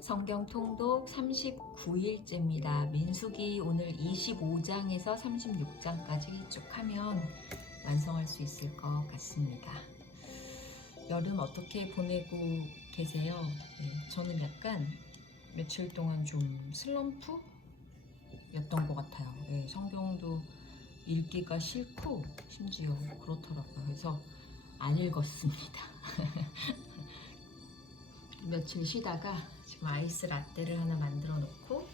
성경 통독 39일째입니다. 민수기 오늘 25장에서 36장까지 쭉 하면 완성할 수 있을 것 같습니다. 여름 어떻게 보내고 계세요? 저는 약간 며칠 동안 좀 슬럼프였던 것 같아요. 성경도 읽기가 싫고 심지어 그렇더라고요. 그래서 안 읽었습니다. 며칠 쉬다가 지금 아이스 라떼를 하나 만들어 놓고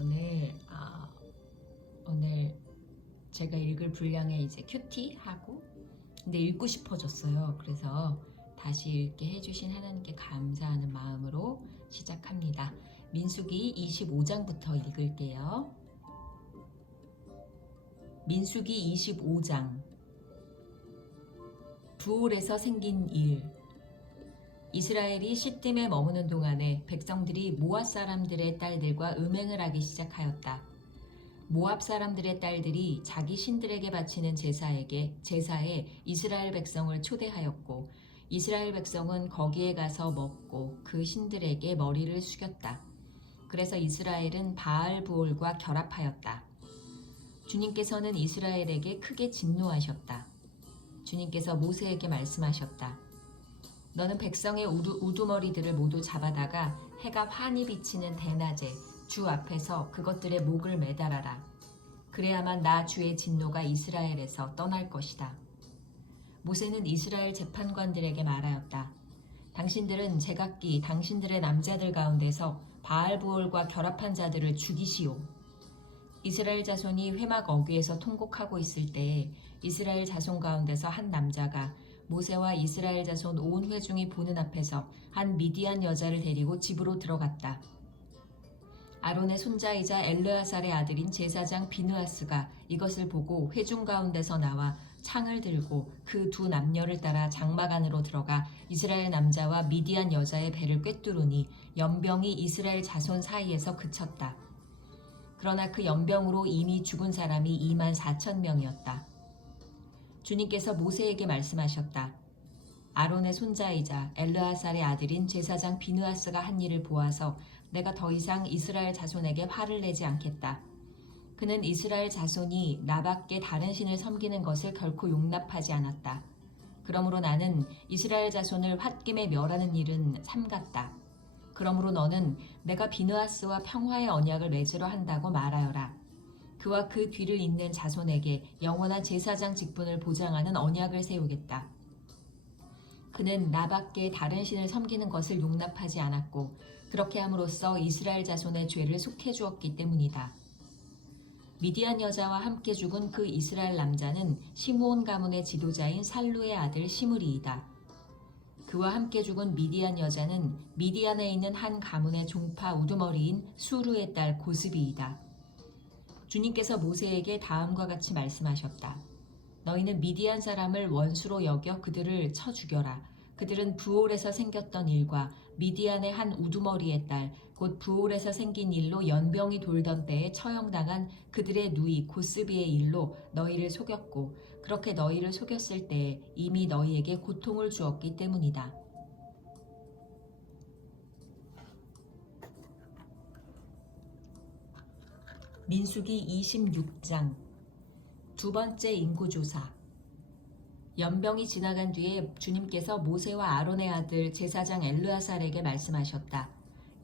오늘 제가 읽을 분량에 이제 큐티 하고 근데 읽고 싶어졌어요. 그래서 다시 읽게 해주신 하나님께 감사하는 마음으로 시작합니다. 민수기 25장부터 읽을게요. 민수기 25장. 부올에서 생긴 일. 이스라엘이 시딤에 머무는 동안에 백성들이 모압 사람들의 딸들과 음행을 하기 시작하였다. 모압 사람들의 딸들이 자기 신들에게 바치는 제사에 이스라엘 백성을 초대하였고 이스라엘 백성은 거기에 가서 먹고 그 신들에게 머리를 숙였다. 그래서 이스라엘은 바알 부올과 결합하였다. 주님께서는 이스라엘에게 크게 진노하셨다. 주님께서 모세에게 말씀하셨다. 너는 백성의 우두머리들을 모두 잡아다가 해가 환히 비치는 대낮에 주 앞에서 그것들의 목을 매달아라. 그래야만 나 주의 진노가 이스라엘에서 떠날 것이다. 모세는 이스라엘 재판관들에게 말하였다. 당신들은 제각기 당신들의 남자들 가운데서 바알부올과 결합한 자들을 죽이시오. 이스라엘 자손이 회막 어귀에서 통곡하고 있을 때에 이스라엘 자손 가운데서 한 남자가 모세와 이스라엘 자손 온 회중이 보는 앞에서 한 미디안 여자를 데리고 집으로 들어갔다. 아론의 손자이자 엘르아살의 아들인 제사장 비느하스가 이것을 보고 회중 가운데서 나와 창을 들고 그 두 남녀를 따라 장막 안으로 들어가 이스라엘 남자와 미디안 여자의 배를 꿰뚫으니 연병이 이스라엘 자손 사이에서 그쳤다. 그러나 그 연병으로 이미 죽은 사람이 24,000명이었다. 주님께서 모세에게 말씀하셨다. 아론의 손자이자 엘르아살의 아들인 제사장 비느하스가 한 일을 보아서 내가 더 이상 이스라엘 자손에게 화를 내지 않겠다. 그는 이스라엘 자손이 나밖에 다른 신을 섬기는 것을 결코 용납하지 않았다. 그러므로 나는 이스라엘 자손을 홧김에 멸하는 일은 삼갔다. 그러므로 너는 내가 비느하스와 평화의 언약을 맺으려 한다고 말하여라. 그와 그 뒤를 잇는 자손에게 영원한 제사장 직분을 보장하는 언약을 세우겠다. 그는 나밖에 다른 신을 섬기는 것을 용납하지 않았고 그렇게 함으로써 이스라엘 자손의 죄를 속해 주었기 때문이다. 미디안 여자와 함께 죽은 그 이스라엘 남자는 시므온 가문의 지도자인 살루의 아들 시므리이다. 그와 함께 죽은 미디안 여자는 미디안에 있는 한 가문의 종파 우두머리인 수루의 딸 고스비이다. 주님께서 모세에게 다음과 같이 말씀하셨다. 너희는 미디안 사람을 원수로 여겨 그들을 쳐 죽여라. 그들은 부올에서 생겼던 일과 미디안의 한 우두머리의 딸, 곧 부올에서 생긴 일로 연병이 돌던 때에 처형당한 그들의 누이 고스비의 일로 너희를 속였고 그렇게 너희를 속였을 때에 이미 너희에게 고통을 주었기 때문이다. 민수기 26장. 두 번째 인구조사. 연병이 지나간 뒤에 주님께서 모세와 아론의 아들 제사장 엘르아살에게 말씀하셨다.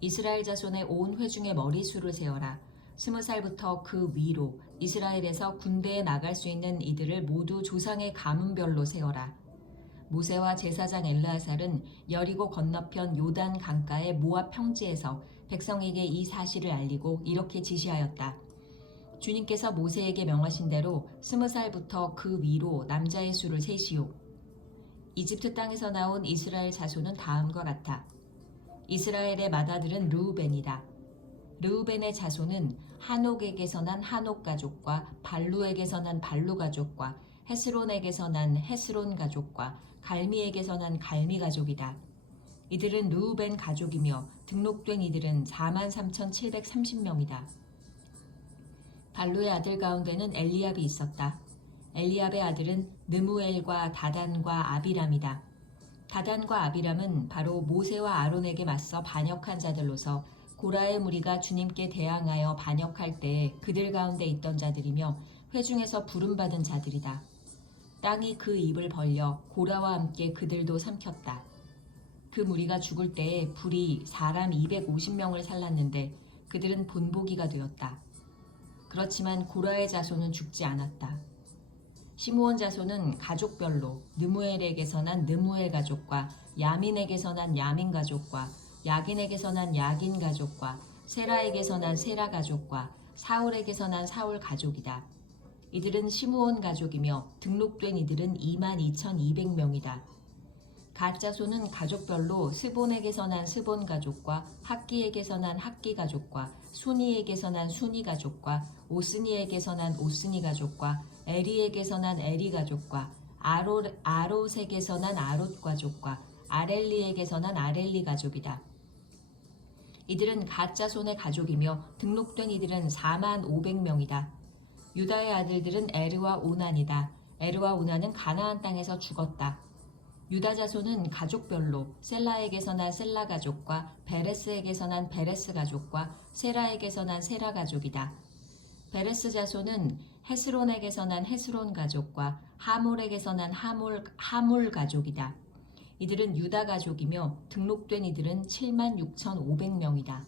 이스라엘 자손의 온 회중의 머리수를 세어라. 20살부터 그 위로 이스라엘에서 군대에 나갈 수 있는 이들을 모두 조상의 가문별로 세어라. 모세와 제사장 엘르아살은 여리고 건너편 요단 강가의 모압 평지에서 백성에게 이 사실을 알리고 이렇게 지시하였다. 주님께서 모세에게 명하신 대로 20살부터 그 위로 남자의 수를 세시오. 이집트 땅에서 나온 이스라엘 자손은 다음과 같아. 이스라엘의 맏아들은 르우벤이다. 르우벤의 자손은 하녹에게서 난 하녹 가족과 발루에게서 난 발루 가족과 헤스론에게서 난 헤스론 가족과 갈미에게서 난 갈미 가족이다. 이들은 르우벤 가족이며 등록된 이들은 43,730명이다. 발루의 아들 가운데는 엘리압이 있었다. 엘리압의 아들은 느무엘과 다단과 아비람이다. 다단과 아비람은 바로 모세와 아론에게 맞서 반역한 자들로서 고라의 무리가 주님께 대항하여 반역할 때에 그들 가운데 있던 자들이며 회중에서 부름받은 자들이다. 땅이 그 입을 벌려 고라와 함께 그들도 삼켰다. 그 무리가 죽을 때에 불이 사람 250명을 살랐는데 그들은 본보기가 되었다. 그렇지만 고라의 자손은 죽지 않았다. 시므온 자손은 가족별로 느무엘에게서 난 느무엘 가족과 야민에게서 난 야민 가족과 야긴에게서 난 야긴 가족과 세라에게서 난 세라 가족과 사울에게서 난 사울 가족이다. 이들은 시므온 가족이며 등록된 이들은 22,200명이다. 갓 자손은 가족별로 스본에게서 난 스본 가족과 학기에게서 난 학기 가족과 순이에게서 난 순이 가족과 오스니에게서 난 오스니 가족과 에리에게서 난 에리 가족과 아롯에게서 난 아롯 가족과 아렐리에게서 난 아렐리 가족이다. 이들은 갓 자손의 가족이며 등록된 이들은 45,000명이다. 유다의 아들들은 에르와 오난이다. 에르와 오난은 가나안 땅에서 죽었다. 유다 자손은 가족별로 셀라에게서 난 셀라 가족과 베레스에게서 난 베레스 가족과 세라에게서 난 세라 가족이다. 베레스 자손은 헤스론에게서 난 헤스론 가족과 하몰에게서 난 하몰 가족이다. 이들은 유다 가족이며 등록된 이들은 76,500명이다.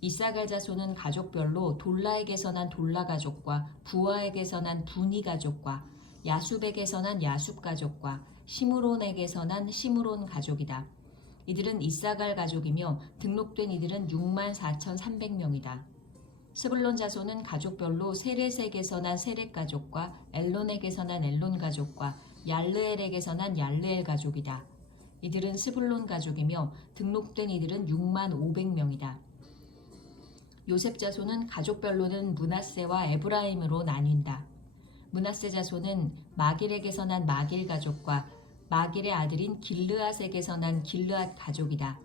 이사갈 자손은 가족별로 돌라에게서 난 돌라 가족과 부아에게서 난 부니 가족과 야숲에게서 난 야숲 가족과 시므론에게서 난 시므론 가족이다. 이들은 이사갈 가족이며 등록된 이들은 64,300명이다. 스불론 자손은 가족별로 세렛에게서 난 세렛 가족과 엘론에게서 난 엘론 가족과 얄르엘에게서 난 얄르엘 가족이다. 이들은 스불론 가족이며 등록된 이들은 65,000명이다. 요셉 자손은 가족별로는 므낫세와 에브라임으로 나뉜다. 므낫세 자손은 마길에게서 난 마길 가족과 마길의 아들인 길르앗에게서 난 길르앗 가족이다.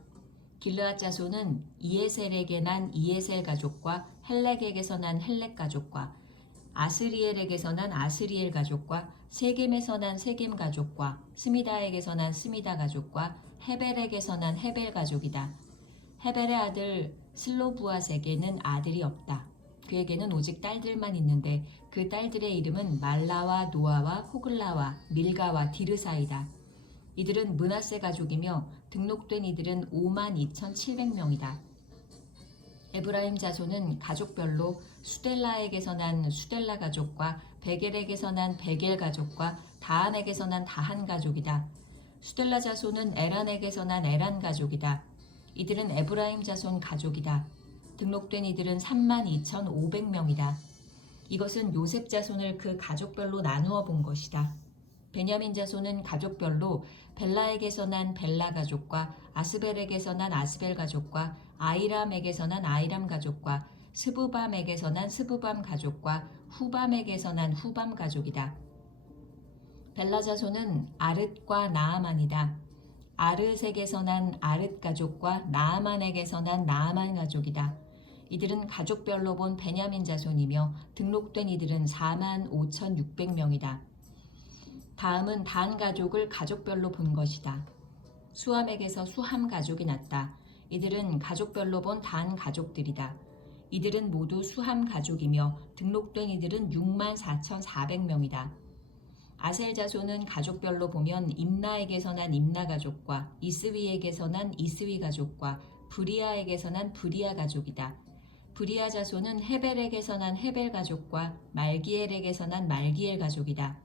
길르앗 자손은 이에셀에게 난 이에셀 가족과 헬렉에게서 난 헬렉 가족과 아스리엘에게서 난 아스리엘 가족과 세겜에서 난 세겜 가족과 스미다에게서 난 스미다 가족과 헤벨에게서 난 헤벨 가족이다. 헤벨의 아들 슬로부앗에게는 아들이 없다. 그에게는 오직 딸들만 있는데 그 딸들의 이름은 말라와 노아와 호글라와 밀가와 디르사이다. 이들은 므낫세 가족이며 등록된 이들은 52,700명이다. 에브라임 자손은 가족별로 수델라에게서 난 수델라 가족과 베겔에게서 난 베겔 가족과 다한에게서 난 다한 가족이다. 수델라 자손은 에란에게서 난 에란 가족이다. 이들은 에브라임 자손 가족이다. 등록된 이들은 32,500명이다. 이것은 요셉 자손을 그 가족별로 나누어 본 것이다. 베냐민 자손은 가족별로 벨라에게서 난 벨라 가족과 아스벨에게서 난 아스벨 가족과 아이람에게서 난 아이람 가족과 스부밤에게서 난 스부밤 가족과 후밤에게서 난 후밤 가족이다. 벨라 자손은 아릇과 나아만이다. 아르색에서 난 아릇 가족과 나아만에게서 난 나아만 가족이다. 이들은 가족별로 본 베냐민 자손이며 등록된 이들은 45,600명이다. 다음은 단 가족을 가족별로 본 것이다. 수함에게서 수함 가족이 났다. 이들은 가족별로 본 단 가족들이다. 이들은 모두 수함 가족이며 등록된 이들은 64,400명이다. 아셀 자손은 가족별로 보면 임나에게서 난 임나 가족과 이스위에게서 난 이스위 가족과 브리아에게서 난 브리아 가족이다. 브리아 자손은 헤벨에게서 난 헤벨 가족과 말기엘에게서 난 말기엘 가족이다.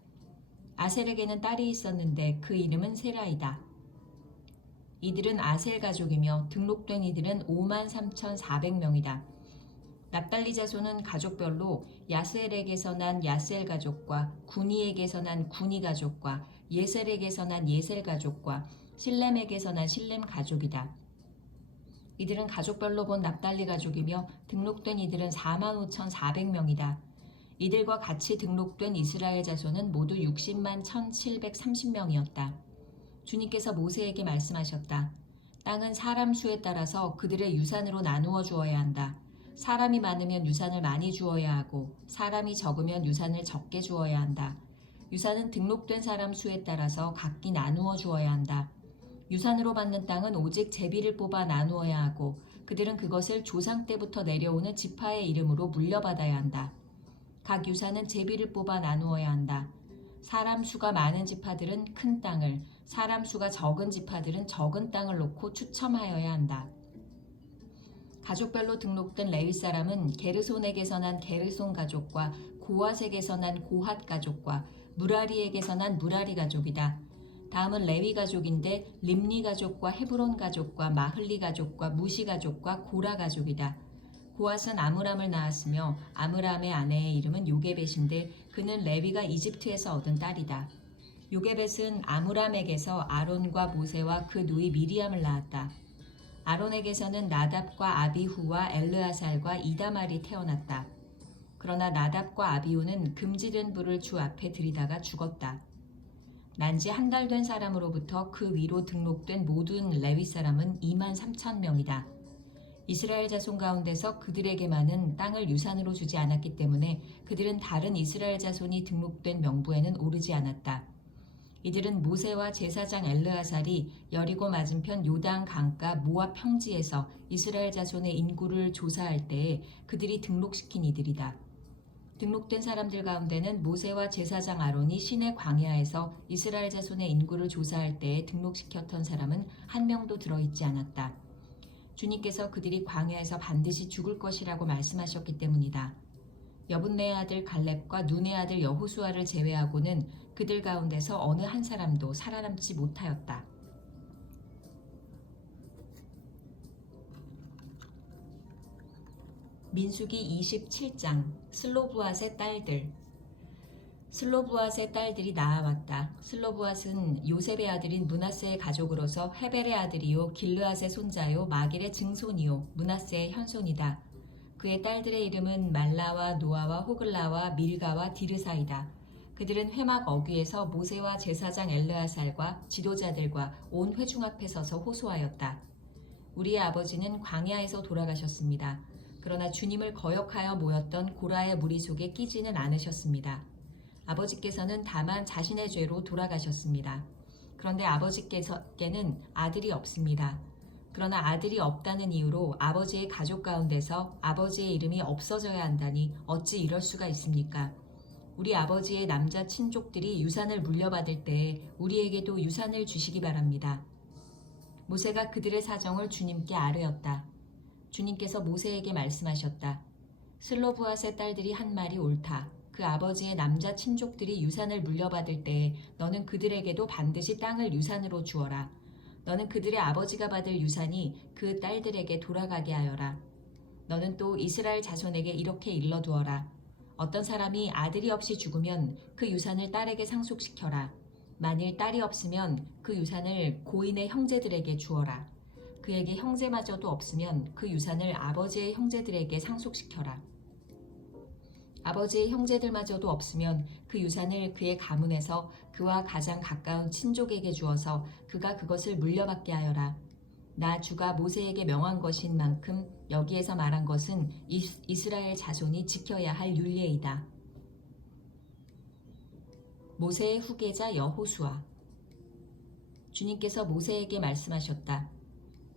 아셀에게는 딸이 있었는데 그 이름은 세라이다. 이들은 아셀 가족이며 등록된 이들은 53,400명이다. 납달리 자손은 가족별로 야스엘에게서 난 야스엘 가족과 구니에게서 난 구니 가족과 예셀에게서 난 예셀 가족과 실렘에게서 난 실렘 가족이다. 이들은 가족별로 본 납달리 가족이며 등록된 이들은 45,400명이다. 이들과 같이 등록된 이스라엘 자손은 모두 60만 1,730명이었다. 주님께서 모세에게 말씀하셨다. 땅은 사람 수에 따라서 그들의 유산으로 나누어 주어야 한다. 사람이 많으면 유산을 많이 주어야 하고 사람이 적으면 유산을 적게 주어야 한다. 유산은 등록된 사람 수에 따라서 각기 나누어 주어야 한다. 유산으로 받는 땅은 오직 제비를 뽑아 나누어야 하고 그들은 그것을 조상 때부터 내려오는 지파의 이름으로 물려받아야 한다. 각 유산은 제비를 뽑아 나누어야 한다. 사람 수가 많은 지파들은 큰 땅을, 사람 수가 적은 지파들은 적은 땅을 놓고 추첨하여야 한다. 가족별로 등록된 레위 사람은 게르손에게서 난 게르손 가족과 고핫에게서 난 고핫 가족과 무라리에게서 난 무라리 가족이다. 다음은 레위 가족인데 림니 가족과 헤브론 가족과 마흘리 가족과 무시 가족과 고라 가족이다. 고핫은 아므람을 낳았으며 아므람의 아내의 이름은 요게벳인데 그는 레위가 이집트에서 얻은 딸이다. 요게벳은 아므람에게서 아론과 모세와 그 누이 미리암을 낳았다. 아론에게서는 나답과 아비후와 엘르아살과 이다말이 태어났다. 그러나 나답과 아비후는 금지된 불을 주 앞에 들이다가 죽었다. 난지 한 달 된 사람으로부터 그 위로 등록된 모든 레위 사람은 23,000명이다. 이스라엘 자손 가운데서 그들에게만은 땅을 유산으로 주지 않았기 때문에 그들은 다른 이스라엘 자손이 등록된 명부에는 오르지 않았다. 이들은 모세와 제사장 엘르아살이 여리고 맞은편 요단 강가 모압 평지에서 이스라엘 자손의 인구를 조사할 때에 그들이 등록시킨 이들이다. 등록된 사람들 가운데는 모세와 제사장 아론이 시내 광야에서 이스라엘 자손의 인구를 조사할 때에 등록시켰던 사람은 한 명도 들어있지 않았다. 주님께서 그들이 광야에서 반드시 죽을 것이라고 말씀하셨기 때문이다. 여분네의 아들 갈렙과 눈의 아들 여호수아를 제외하고는 그들 가운데서 어느 한 사람도 살아남지 못하였다. 민수기 27장 슬로브앗의 딸들. 슬로브앗의 딸들이 나아왔다. 슬로브앗은 요셉의 아들인 므낫세의 가족으로서 헤벨의 아들이요 길르앗의 손자요 마길의 증손이요 므낫세의 현손이다. 그의 딸들의 이름은 말라와 노아와 호글라와 밀가와 디르사이다. 그들은 회막 어귀에서 모세와 제사장 엘르아살과 지도자들과 온 회중 앞에 서서 호소하였다. 우리의 아버지는 광야에서 돌아가셨습니다. 그러나 주님을 거역하여 모였던 고라의 무리 속에 끼지는 않으셨습니다. 아버지께서는 다만 자신의 죄로 돌아가셨습니다. 그런데 아버지께서는 아들이 없습니다. 그러나 아들이 없다는 이유로 아버지의 가족 가운데서 아버지의 이름이 없어져야 한다니 어찌 이럴 수가 있습니까? 우리 아버지의 남자 친족들이 유산을 물려받을 때에 우리에게도 유산을 주시기 바랍니다. 모세가 그들의 사정을 주님께 아뢰었다. 주님께서 모세에게 말씀하셨다. 슬로브앗의 딸들이 한 말이 옳다. 그 아버지의 남자 친족들이 유산을 물려받을 때에 너는 그들에게도 반드시 땅을 유산으로 주어라. 너는 그들의 아버지가 받을 유산이 그 딸들에게 돌아가게 하여라. 너는 또 이스라엘 자손에게 이렇게 일러두어라. 어떤 사람이 아들이 없이 죽으면 그 유산을 딸에게 상속시켜라. 만일 딸이 없으면 그 유산을 고인의 형제들에게 주어라. 그에게 형제마저도 없으면 그 유산을 아버지의 형제들에게 상속시켜라. 아버지의 형제들마저도 없으면 그 유산을 그의 가문에서 그와 가장 가까운 친족에게 주어서 그가 그것을 물려받게 하여라. 나 주가 모세에게 명한 것인 만큼 여기에서 말한 것은 이스라엘 자손이 지켜야 할 율례이다. 모세의 후계자 여호수아. 주님께서 모세에게 말씀하셨다.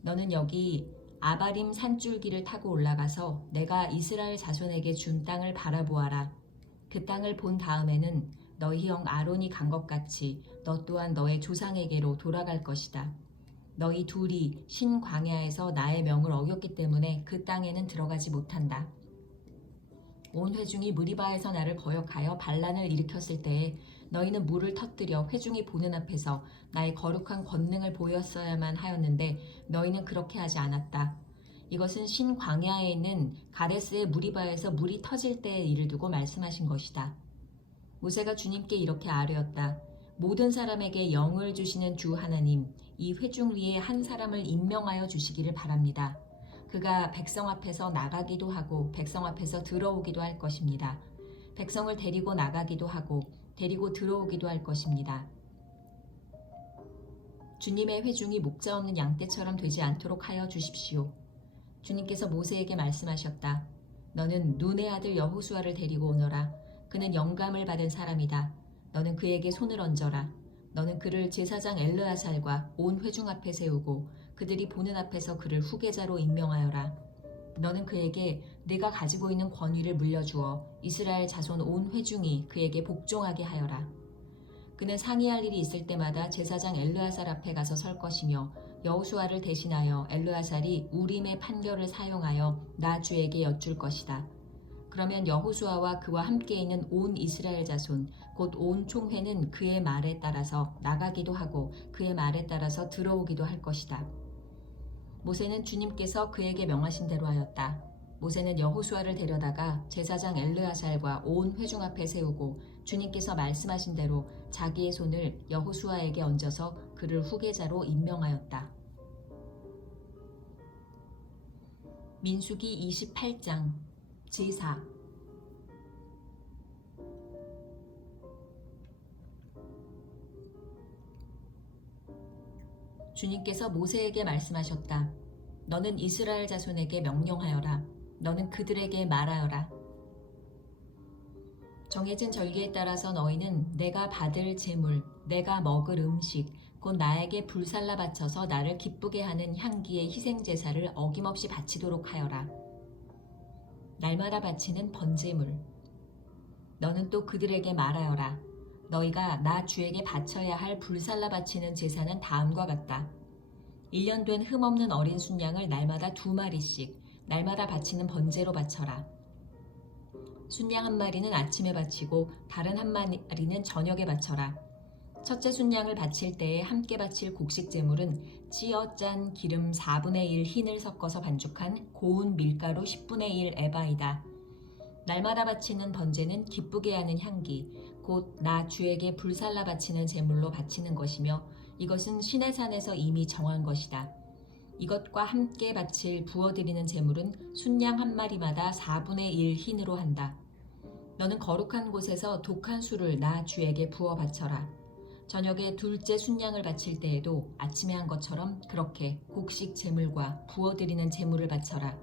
너는 여기 아바림 산줄기를 타고 올라가서 내가 이스라엘 자손에게 준 땅을 바라보아라. 그 땅을 본 다음에는 너희 형 아론이 간 것 같이 너 또한 너의 조상에게로 돌아갈 것이다. 너희 둘이 신광야에서 나의 명을 어겼기 때문에 그 땅에는 들어가지 못한다. 온 회중이 무리바에서 나를 거역하여 반란을 일으켰을 때에 너희는 물을 터뜨려 회중이 보는 앞에서 나의 거룩한 권능을 보였어야만 하였는데 너희는 그렇게 하지 않았다. 이것은 신광야에 있는 가데스의 무리바에서 물이 터질 때의 일을 두고 말씀하신 것이다. 모세가 주님께 이렇게 아뢰었다. 모든 사람에게 영을 주시는 주 하나님, 이 회중 위에 한 사람을 임명하여 주시기를 바랍니다. 그가 백성 앞에서 나가기도 하고 백성 앞에서 들어오기도 할 것입니다. 백성을 데리고 나가기도 하고 데리고 들어오기도 할 것입니다. 주님의 회중이 목자 없는 양떼처럼 되지 않도록 하여 주십시오. 주님께서 모세에게 말씀하셨다. 너는 눈의 아들 여호수아를 데리고 오너라. 그는 영감을 받은 사람이다. 너는 그에게 손을 얹어라. 너는 그를 제사장 엘르아살과 온 회중 앞에 세우고 그들이 보는 앞에서 그를 후계자로 임명하여라. 너는 그에게 네가 가지고 있는 권위를 물려주어 이스라엘 자손 온 회중이 그에게 복종하게 하여라. 그는 상의할 일이 있을 때마다 제사장 엘르아살 앞에 가서 설 것이며 여호수아를 대신하여 엘르아살이 우림의 판결을 사용하여 나 주에게 여쭐 것이다. 그러면 여호수아와 그와 함께 있는 온 이스라엘 자손 곧 온 총회는 그의 말에 따라서 나가기도 하고 그의 말에 따라서 들어오기도 할 것이다. 모세는 주님께서 그에게 명하신 대로 하였다. 모세는 여호수아를 데려다가 제사장 엘르아살과 온 회중 앞에 세우고 주님께서 말씀하신 대로 자기의 손을 여호수아에게 얹어서 그를 후계자로 임명하였다. 민수기 28장 제사. 주님께서 모세에게 말씀하셨다. 너는 이스라엘 자손에게 명령하여라. 너는 그들에게 말하여라. 정해진 절기에 따라서 너희는 내가 받을 제물, 내가 먹을 음식, 곧 나에게 불살라 바쳐서 나를 기쁘게 하는 향기의 희생제사를 어김없이 바치도록 하여라. 날마다 바치는 번제물. 너는 또 그들에게 말하여라. 너희가 나 주에게 바쳐야 할 불살라 바치는 제사는 다음과 같다. 1년 된 흠없는 어린 순양을 날마다 2마리씩 날마다 바치는 번제로 바쳐라. 순양 1마리는 아침에 바치고 다른 1마리는 저녁에 바쳐라. 첫째 순양을 바칠 때에 함께 바칠 곡식 제물은 찌어 짠 기름 4분의 1 흰을 섞어서 반죽한 고운 밀가루 10분의 1 에바이다. 날마다 바치는 번제는 기쁘게 하는 향기, 곧 나 주에게 불살라 바치는 제물로 바치는 것이며 이것은 시내 산에서 이미 정한 것이다. 이것과 함께 바칠 부어드리는 제물은 순양 1마리마다 4분의 1 흰으로 한다. 너는 거룩한 곳에서 독한 술을 나 주에게 부어 바쳐라. 저녁에 둘째 순양을 바칠 때에도 아침에 한 것처럼 그렇게 곡식 제물과 부어드리는 제물을 바쳐라.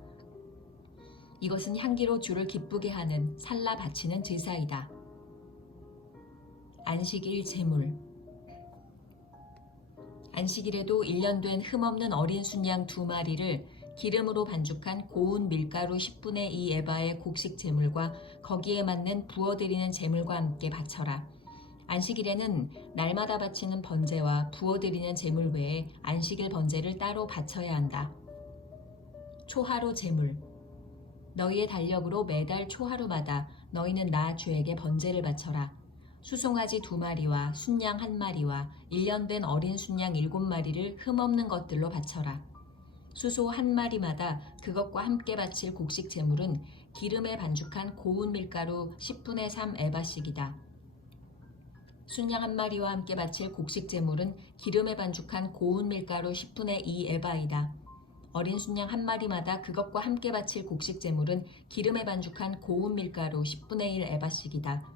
이것은 향기로 주를 기쁘게 하는 살라 바치는 제사이다. 안식일 제물. 안식일에도 1년 된 흠없는 어린 순양 2마리를 기름으로 반죽한 고운 밀가루 10분의 2 에바의 곡식 제물과 거기에 맞는 부어드리는 제물과 함께 바쳐라. 안식일에는 날마다 바치는 번제와 부어드리는 제물 외에 안식일 번제를 따로 바쳐야 한다. 초하루 제물. 너희의 달력으로 매달 초하루마다 너희는 나 주에게 번제를 바쳐라. 수송아지 2마리와 순양 1마리와 1년 된 어린 순양 7마리를 흠없는 것들로 바쳐라. 수소 1마리마다 그것과 함께 바칠 곡식 제물은 기름에 반죽한 고운 밀가루 10분의 3 에바씩이다. 순양 1마리와 함께 바칠 곡식 제물은 기름에 반죽한 고운 밀가루 10분의 2 에바이다. 어린 순양 1마리마다 그것과 함께 바칠 곡식 제물은 기름에 반죽한 고운 밀가루 10분의 1 에바씩이다.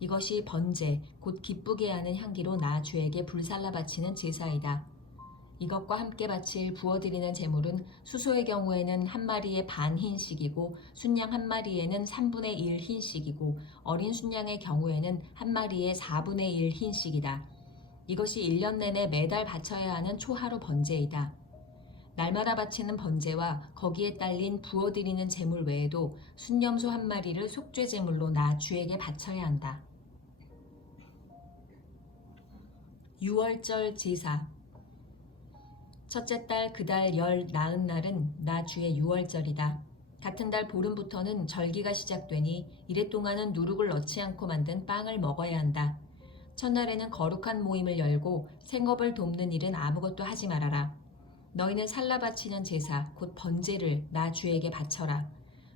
이것이 번제, 곧 기쁘게 하는 향기로 나 주에게 불살라 바치는 제사이다. 이것과 함께 바칠 부어드리는 제물은 수소의 경우에는 1마리에 반 흰씩이고 순양 1마리에는 3분의 1 흰씩이고 어린 순양의 경우에는 1마리에 4분의 1 흰씩이다. 이것이 1년 내내 매달 바쳐야 하는 초하루 번제이다. 날마다 바치는 번제와 거기에 딸린 부어드리는 제물 외에도 순염소 1마리를 속죄 제물로 나 주에게 바쳐야 한다. 유월절 제사. 첫째 달 그 달 열 나은 날은 나 주의 유월절이다. 같은 달 보름부터는 절기가 시작되니 이래 동안은 누룩을 넣지 않고 만든 빵을 먹어야 한다. 첫날에는 거룩한 모임을 열고 생업을 돕는 일은 아무것도 하지 말아라. 너희는 살라 바치는 제사 곧 번제를 나 주에게 바쳐라.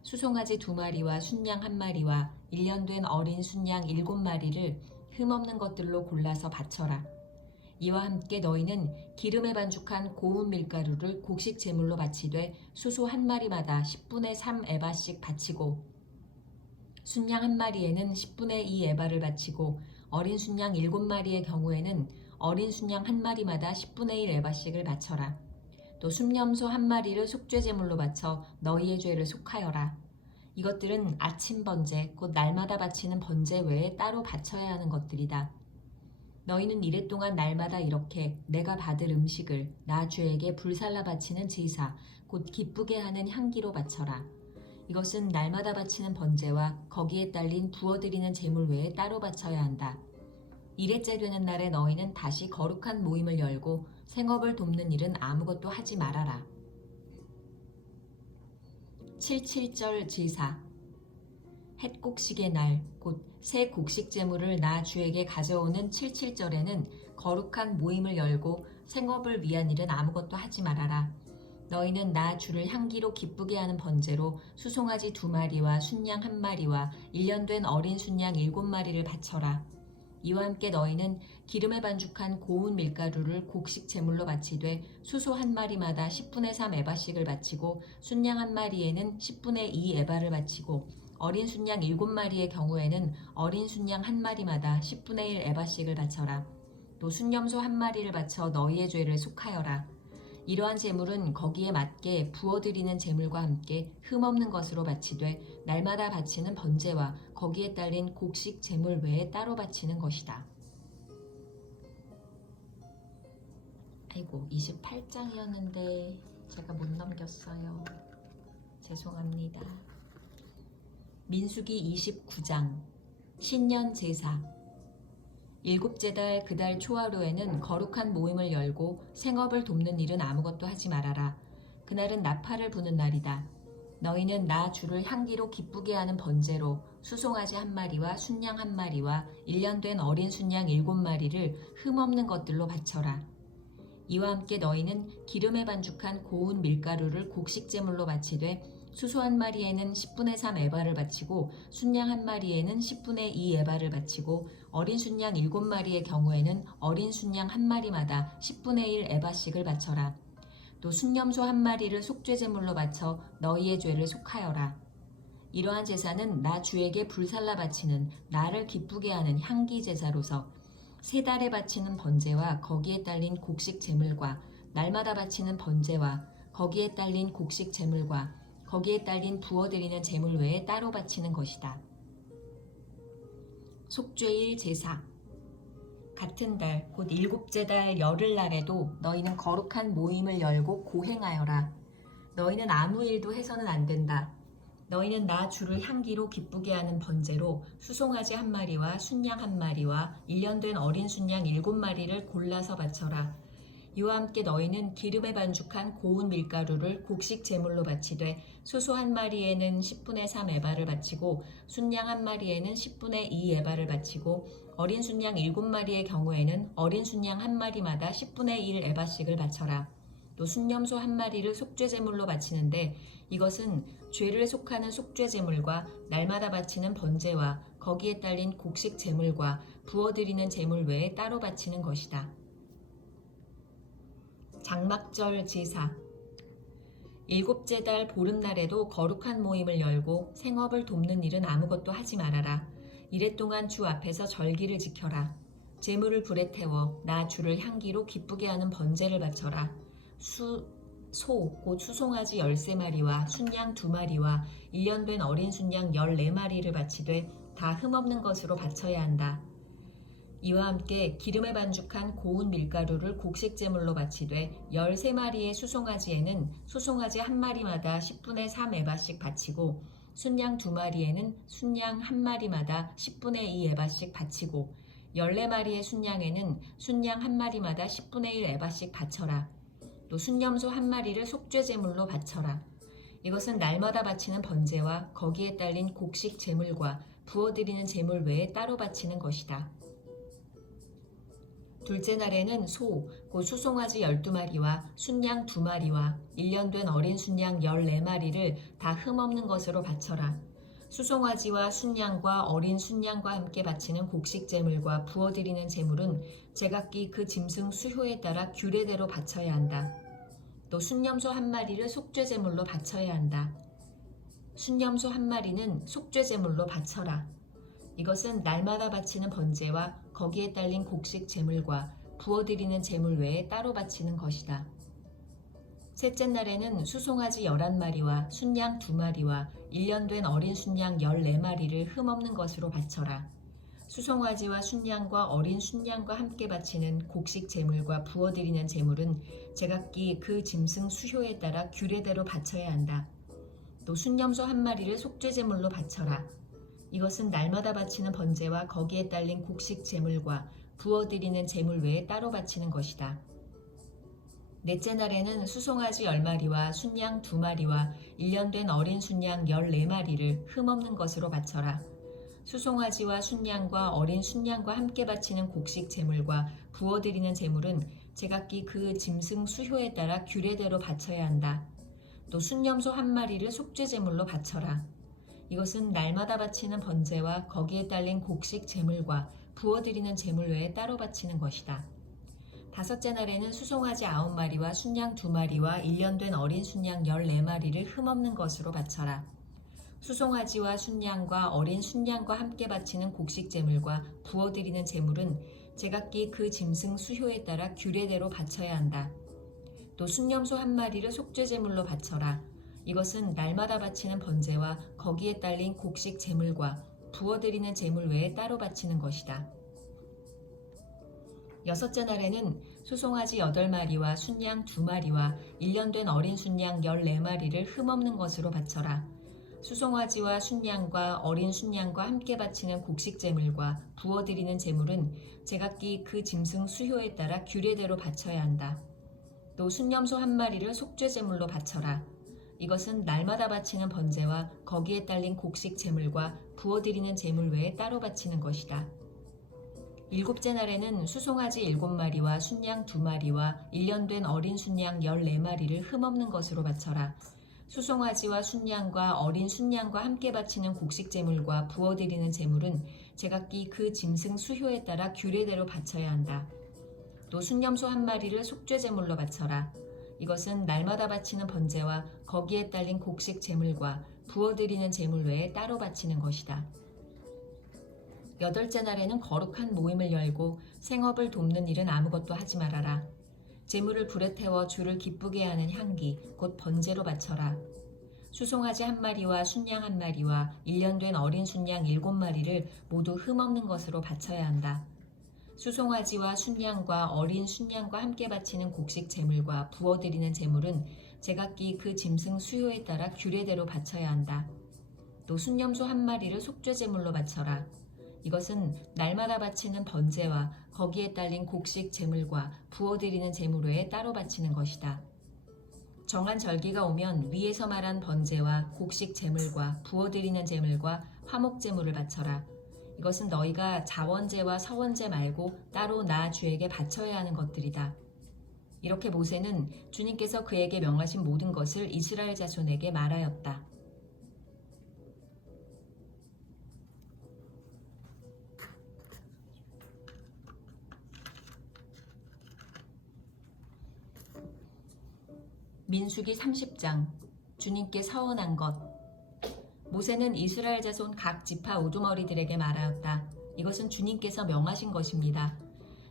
수송아지 2마리와 순양 1마리와 1년 된 어린 순양 7마리를 흠없는 것들로 골라서 바쳐라. 이와 함께 너희는 기름에 반죽한 고운 밀가루를 곡식 제물로 바치되 수소 1마리마다 10분의 3 에바씩 바치고 순양 1마리에는 10분의 2 에바를 바치고 어린 순양 7마리의 경우에는 어린 순양 1마리마다 10분의 1 에바씩을 바쳐라. 또 순염소 1마리를 속죄 제물로 바쳐 너희의 죄를 속하여라. 이것들은 아침 번제 곧 날마다 바치는 번제 외에 따로 바쳐야 하는 것들이다. 너희는 이랫동안 날마다 이렇게 내가 받을 음식을 나 주에게 불살라 바치는 제사 곧 기쁘게 하는 향기로 바쳐라. 이것은 날마다 바치는 번제와 거기에 딸린 부어드리는 제물 외에 따로 바쳐야 한다. 이레째 되는 날에 너희는 다시 거룩한 모임을 열고 생업을 돕는 일은 아무것도 하지 말아라. 77절 제사 햇곡식의 날 곧 새 곡식 제물을 나 주에게 가져오는 77절에는 거룩한 모임을 열고 생업을 위한 일은 아무것도 하지 말아라. 너희는 나 주를 향기로 기쁘게 하는 번제로 수송아지 2마리와 순양 1마리와 1년 된 어린 순양 7마리를 바쳐라. 이와 함께 너희는 기름에 반죽한 고운 밀가루를 곡식 제물로 바치되 수소 1마리마다 10분의 3 에바씩을 바치고 순양 1마리에는 10분의 2 에바를 바치고 어린 순양 7마리의 경우에는 어린 순양 1마리마다 10분의 1 에바씩을 바쳐라. 또 순염소 1마리를 바쳐 너희의 죄를 속하여라. 이러한 제물은 거기에 맞게 부어드리는 제물과 함께 흠없는 것으로 바치되 날마다 바치는 번제와 거기에 딸린 곡식 제물 외에 따로 바치는 것이다. 아이고 28장이었는데 제가 못 넘겼어요. 죄송합니다. 민수기 29장 신년 제사 일곱째 달 그 달 초하루에는 거룩한 모임을 열고 생업을 돕는 일은 아무것도 하지 말아라. 그날은 나팔을 부는 날이다. 너희는 나 주를 향기로 기쁘게 하는 번제로 수송아지 1마리와 순양 1마리와 1년 된 어린 순양 7마리를 흠없는 것들로 바쳐라. 이와 함께 너희는 기름에 반죽한 고운 밀가루를 곡식 제물로 바치되 수소 1마리에는 10분의 3 에바를 바치고 순양 1마리에는 10분의 2 에바를 바치고 어린 순양 7마리의 경우에는 어린 순양 1마리마다 10분의 1 에바씩을 바쳐라. 또 순염소 1마리를 속죄 제물로 바쳐 너희의 죄를 속하여라. 이러한 제사는 나 주에게 불살라 바치는 나를 기쁘게 하는 향기 제사로서 3달에 바치는 번제와 거기에 딸린 곡식 제물과 날마다 바치는 번제와 거기에 딸린 곡식 제물과 거기에 딸린 부어드리는 제물 외에 따로 바치는 것이다. 속죄일 제사 같은 달 곧 7째 달 열흘날에도 너희는 거룩한 모임을 열고 고행하여라. 너희는 아무 일도 해서는 안 된다. 너희는 나 주를 향기로 기쁘게 하는 번제로 수송아지 1마리와 순양 1마리와 1년 된 어린 순양 7마리를 골라서 바쳐라. 이와 함께 너희는 기름에 반죽한 고운 밀가루를 곡식 제물로 바치되 수소 1마리에는 10분의 3 에바를 바치고 순양 1마리에는 10분의 2 에바를 바치고 어린 순양 7마리의 경우에는 어린 순양 1마리마다 10분의 1 에바씩을 바쳐라. 또 순염소 1마리를 속죄 제물로 바치는데 이것은 죄를 속하는 속죄 제물과 날마다 바치는 번제와 거기에 딸린 곡식 제물과 부어드리는 제물 외에 따로 바치는 것이다. 장막절 제사 7째 달 보름날에도 거룩한 모임을 열고 생업을 돕는 일은 아무것도 하지 말아라. 이랫동안 주 앞에서 절기를 지켜라. 제물을 불에 태워 나 주를 향기로 기쁘게 하는 번제를 바쳐라. 소 곧 수송아지 13마리와 순양 2마리와 1년 된 어린 순양 14마리를 바치되 다 흠없는 것으로 바쳐야 한다. 이와 함께 기름에 반죽한 고운 밀가루를 곡식 제물로 바치되 13마리의 수송아지에는 수송아지 1마리마다 10분의 3 에바씩 바치고 순양 2마리에는 순양 1마리마다 10분의 2 에바씩 바치고 14마리의 순양에는 순양 1마리마다 10분의 1 에바씩 바쳐라. 또 순염소 1마리를 속죄 제물로 바쳐라. 이것은 날마다 바치는 번제와 거기에 딸린 곡식 제물과 부어드리는 제물 외에 따로 바치는 것이다. 둘째 날에는 소, 곧 수송아지 12마리와 순양 2마리와 1년 된 어린 순양 14마리를 다 흠없는 것으로 바쳐라. 수송아지와 순양과 어린 순양과 함께 바치는 곡식 제물과 부어드리는 제물은 제각기 그 짐승 수효에 따라 규례대로 바쳐야 한다. 또 순염소 1마리를 속죄 제물로 바쳐야 한다. 순염소 1마리는 속죄 제물로 바쳐라. 이것은 날마다 바치는 번제와 거기에 딸린 곡식 제물과 부어드리는 제물 외에 따로 바치는 것이다. 셋째 날에는 수송아지 11마리와 순양 2마리와 1년 된 어린 순양 14마리를 흠없는 것으로 바쳐라. 수송아지와 순양과 어린 순양과 함께 바치는 곡식 제물과 부어드리는 제물은 제각기 그 짐승 수효에 따라 규례대로 바쳐야 한다. 또 순염소 한 마리를 속죄 제물로 바쳐라. 이것은 날마다 바치는 번제와 거기에 딸린 곡식 제물과 부어드리는 제물 외에 따로 바치는 것이다. 넷째 날에는 수송아지 10마리와 순양 2마리와 1년 된 어린 순양 14마리를 흠없는 것으로 바쳐라. 수송아지와 순양과 어린 순양과 함께 바치는 곡식 제물과 부어드리는 제물은 제각기 그 짐승 수효에 따라 규례대로 바쳐야 한다. 또 순염소 한 마리를 속죄 제물로 바쳐라. 이것은 날마다 바치는 번제와 거기에 딸린 곡식 제물과 부어드리는 제물 외에 따로 바치는 것이다. 다섯째 날에는 수송아지 9마리와 순양 2마리와 1년 된 어린 순양 14마리를 흠없는 것으로 바쳐라. 수송아지와 순양과 어린 순양과 함께 바치는 곡식 제물과 부어드리는 제물은 제각기 그 짐승 수효에 따라 규례대로 바쳐야 한다. 또 순염소 한 마리를 속죄 제물로 바쳐라. 이것은 날마다 바치는 번제와 거기에 딸린 곡식 제물과 부어드리는 제물 외에 따로 바치는 것이다. 여섯째 날에는 수송아지 8마리와 순양 2마리와 1년 된 어린 순양 14마리를 흠없는 것으로 바쳐라. 수송아지와 순양과 어린 순양과 함께 바치는 곡식 제물과 부어드리는 제물은 제각기 그 짐승 수효에 따라 규례대로 바쳐야 한다. 또 순염소 한 마리를 속죄 제물로 바쳐라. 이것은 날마다 바치는 번제와 거기에 딸린 곡식 제물과 부어드리는 제물 외에 따로 바치는 것이다. 일곱째 날에는 수송아지 7마리와 순양 2마리와 1년 된 어린 순양 14마리를 흠없는 것으로 바쳐라. 수송아지와 순양과 어린 순양과 함께 바치는 곡식 제물과 부어드리는 제물은 제각기 그 짐승 수효에 따라 규례대로 바쳐야 한다. 또 순염소 한 마리를 속죄 제물로 바쳐라. 이것은 날마다 바치는 번제와 거기에 딸린 곡식 제물과 부어드리는 제물 외에 따로 바치는 것이다. 여덟째 날에는 거룩한 모임을 열고 생업을 돕는 일은 아무것도 하지 말아라. 제물을 불에 태워 주를 기쁘게 하는 향기, 곧 번제로 바쳐라. 수송아지 1마리와 순양 1마리와 1년 된 어린 순양 7마리를 모두 흠없는 것으로 바쳐야 한다. 수송아지와 순양과 어린 순양과 함께 바치는 곡식 제물과 부어드리는 제물은 제각기 그 짐승 수요에 따라 규례대로 바쳐야 한다. 또 순염소 1마리를 속죄 제물로 바쳐라. 이것은 날마다 바치는 번제와 거기에 딸린 곡식 제물과 부어드리는 제물 외에 따로 바치는 것이다. 정한 절기가 오면 위에서 말한 번제와 곡식 제물과 부어드리는 제물과 화목 제물을 바쳐라. 이것은 너희가 자원제와 서원제 말고 따로 나 주에게 바쳐야 하는 것들이다. 이렇게 모세는 주님께서 그에게 명하신 모든 것을 이스라엘 자손에게 말하였다. 민수기 30장 주님께 서원한 것. 모세는 이스라엘 자손 각 지파 우두머리들에게 말하였다. 이것은 주님께서 명하신 것입니다.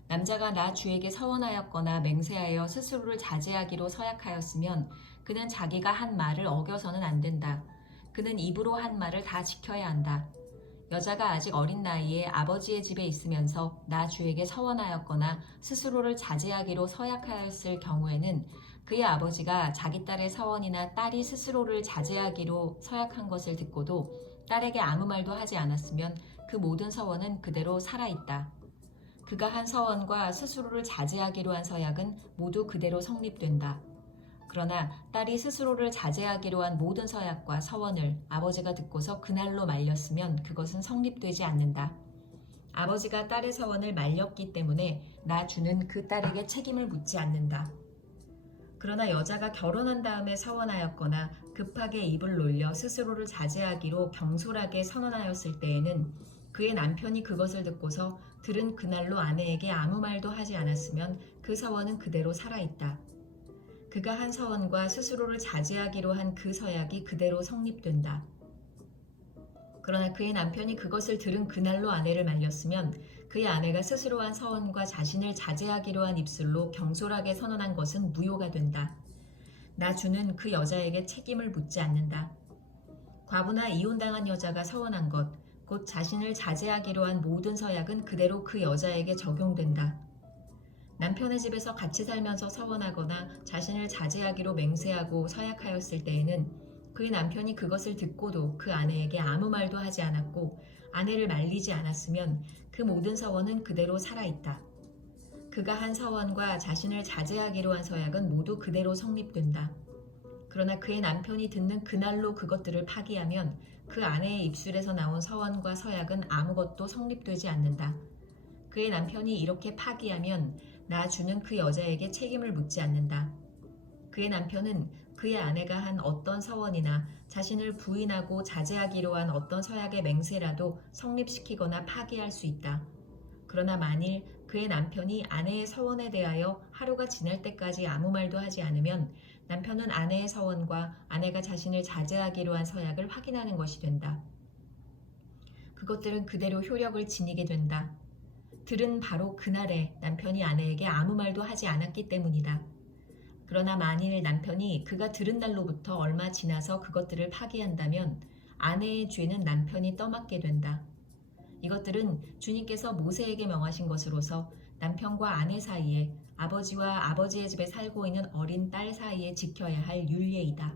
남자가 나 주에게 서원하였거나 맹세하여 스스로를 자제하기로 서약하였으면 그는 자기가 한 말을 어겨서는 안 된다. 그는 입으로 한 말을 다 지켜야 한다. 여자가 아직 어린 나이에 아버지의 집에 있으면서 나 주에게 서원하였거나 스스로를 자제하기로 서약하였을 경우에는 그의 아버지가 자기 딸의 서원이나 딸이 스스로를 자제하기로 서약한 것을 듣고도 딸에게 아무 말도 하지 않았으면 그 모든 서원은 그대로 살아있다. 그가 한 서원과 스스로를 자제하기로 한 서약은 모두 그대로 성립된다. 그러나 딸이 스스로를 자제하기로 한 모든 서약과 서원을 아버지가 듣고서 그날로 말렸으면 그것은 성립되지 않는다. 아버지가 딸의 서원을 말렸기 때문에 나 주는 그 딸에게 책임을 묻지 않는다. 그러나 여자가 결혼한 다음에 서원하였거나 급하게 입을 놀려 스스로를 자제하기로 경솔하게 선언하였을 때에는 그의 남편이 그것을 듣고서 들은 그날로 아내에게 아무 말도 하지 않았으면 그 서원은 그대로 살아있다. 그가 한 서원과 스스로를 자제하기로 한 그 서약이 그대로 성립된다. 그러나 그의 남편이 그것을 들은 그날로 아내를 말렸으면 그의 아내가 스스로 한 서원과 자신을 자제하기로 한 입술로 경솔하게 선언한 것은 무효가 된다. 나 주는 그 여자에게 책임을 묻지 않는다. 과부나 이혼당한 여자가 서원한 것, 곧 자신을 자제하기로 한 모든 서약은 그대로 그 여자에게 적용된다. 남편의 집에서 같이 살면서 서원하거나 자신을 자제하기로 맹세하고 서약하였을 때에는 그의 남편이 그것을 듣고도 그 아내에게 아무 말도 하지 않았고 아내를 말리지 않았으면 그 모든 서원은 그대로 살아있다. 그가 한 서원과 자신을 자제하기로 한 서약은 모두 그대로 성립된다. 그러나 그의 남편이 듣는 그날로 그것들을 파기하면 그 아내의 입술에서 나온 서원과 서약은 아무것도 성립되지 않는다. 그의 남편이 이렇게 파기하면 나주는 그 여자에게 책임을 묻지 않는다. 그의 남편은 그의 아내가 한 어떤 서원이나 자신을 부인하고 자제하기로 한 어떤 서약의 맹세라도 성립시키거나 파기할 수 있다. 그러나 만일 그의 남편이 아내의 서원에 대하여 하루가 지날 때까지 아무 말도 하지 않으면 남편은 아내의 서원과 아내가 자신을 자제하기로 한 서약을 확인하는 것이 된다. 그것들은 그대로 효력을 지니게 된다. 들은 바로 그날에 남편이 아내에게 아무 말도 하지 않았기 때문이다. 그러나 만일 남편이 그가 들은 날로부터 얼마 지나서 그것들을 파기한다면 아내의 죄는 남편이 떠맡게 된다. 이것들은 주님께서 모세에게 명하신 것으로서 남편과 아내 사이에 아버지와 아버지의 집에 살고 있는 어린 딸 사이에 지켜야 할 율례이다.